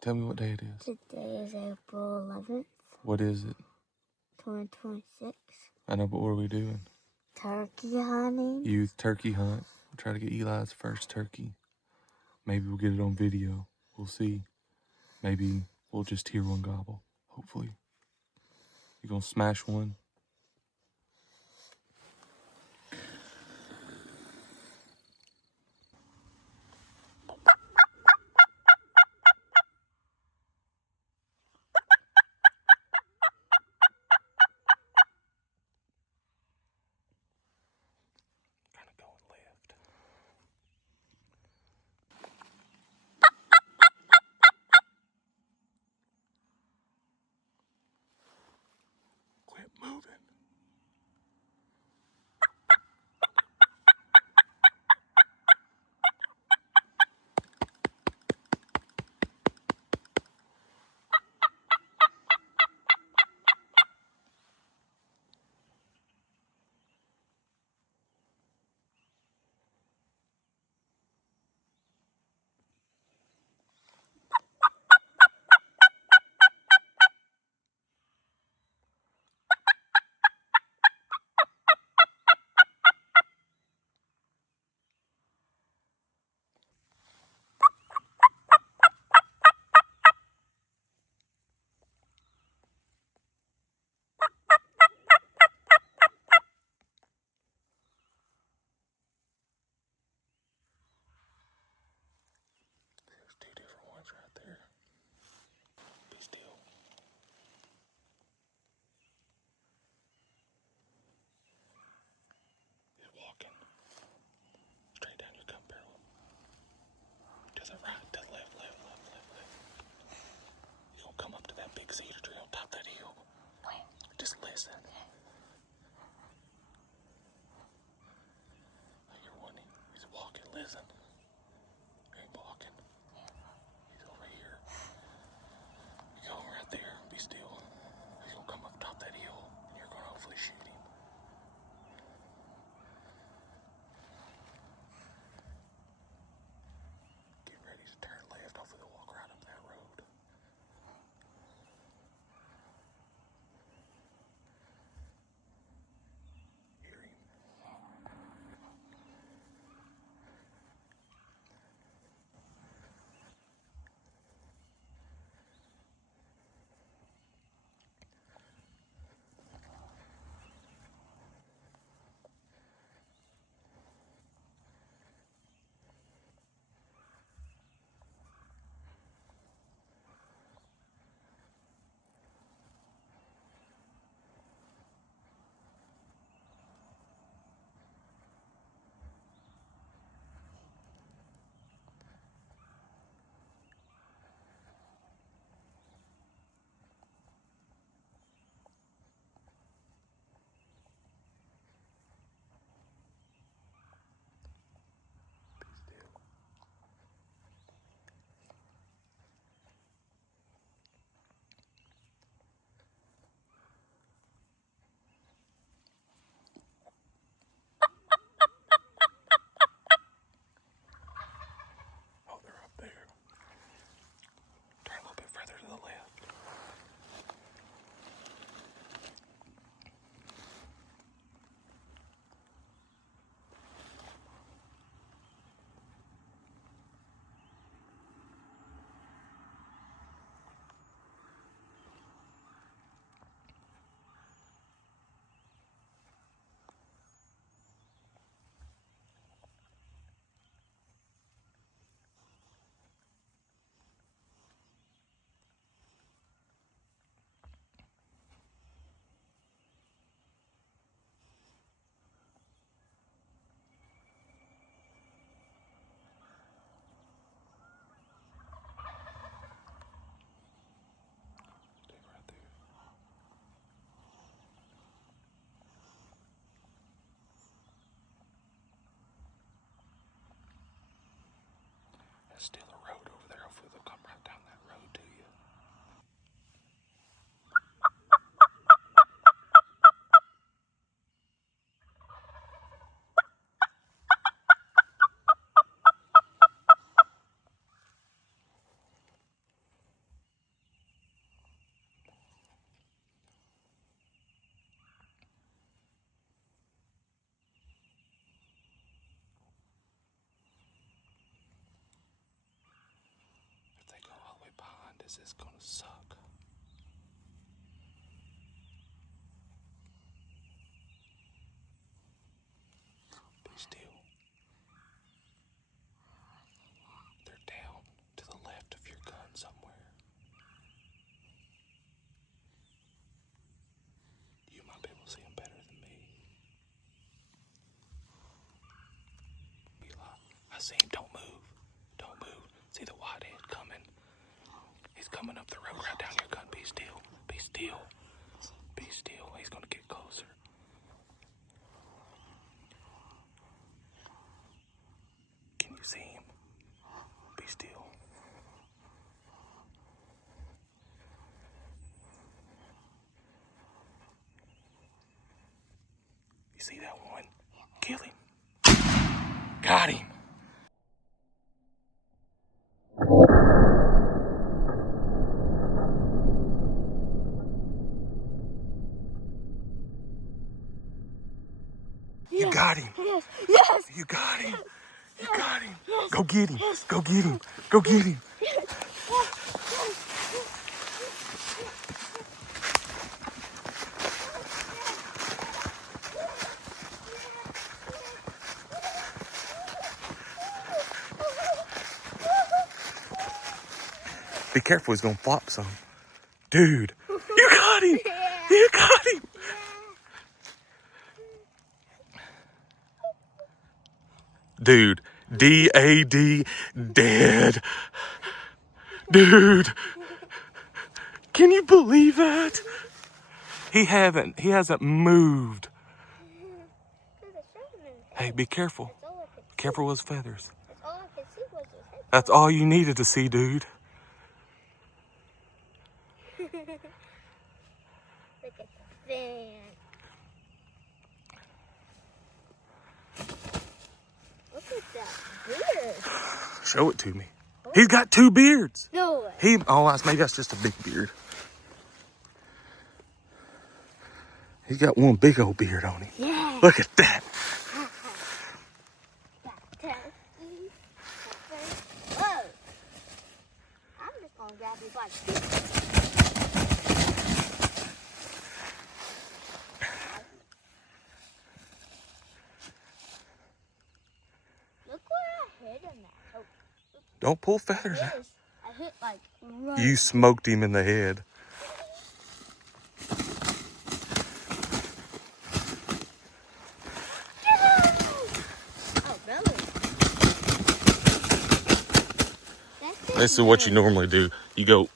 Tell me what day it is. Today is April 11th, What is it? 2026. I know, but what are we doing? Turkey hunting. Youth turkey hunt. We'll try to get Eli's first turkey. Maybe we'll get it on video. We'll see. Maybe we'll just hear one gobble. Hopefully. You gonna smash one? Kind of going left. Quit moving. There's two different ones right there. Be still. He's walking. Straight down your gun barrel. To the right, to the left, left, left, left, left. He's gonna come up to that big cedar tree on top of that hill. Just listen. I hear one. He's walking. Listen. He ain't walking. He's over here. You go right there. Be still. He's gonna come up top that hill, and you're gonna hopefully shoot him. Get ready to turn left. Hopefully they'll walk right up that road. Hear him. Be still. Oh, they're up there. Turn a little bit further to the left. Stay right there. There's still a road over there. Hopefully they'll come right down that road to you. This is gonna suck. Be still. They're down to the left of your gun somewhere. You might be able to see them better than me. Eli, I see him. Don't move. Don't move. See the white head coming. He's coming up the road right down your gun. Be still. Be still. Be still. He's gonna get closer. Can you see him? Be still. You see that one? Kill him. Got him. You got him. Yes. Yes. You got him. You got him. Go get him. Go get him. Go get him. Be careful, he's gonna flop some. Dude, you got him. You got him. Dude, D-A-D, dead. Dude, can you believe that? He hasn't moved. Hey, be careful. Careful with his feathers. All I could see was his head. That's all you needed to see, dude. Look at the fan. Look at that beard. Show it to me. He's got 2 beards. No way. Maybe that's just a big beard. He's got one big old beard on him. Yeah. Look at that. Whoa. I'm just gonna grab you by the feet. Look where I hit him at. Oh, Don't pull feathers out. yes. I hit like right. You smoked him in the head. Oh, really? This is what you normally do. You go,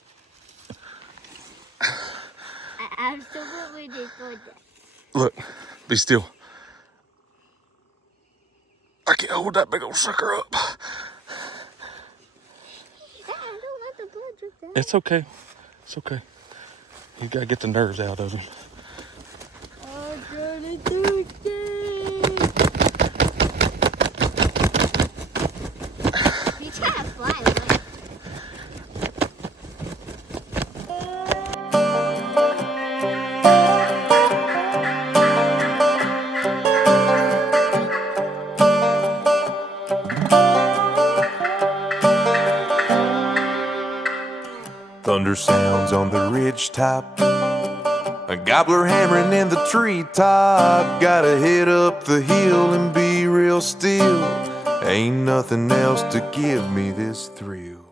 I absolutely destroyed that. look, be still. I can't hold that big old sucker up. Dad, don't let the blood drip down. It's okay. It's okay. You gotta get the nerves out of him. I'm gonna do this. He's trying to fly away. Thunder sounds on the ridge top, a gobbler hammering in the treetop. Gotta head up the hill and be real still. Ain't nothing else to give me this thrill.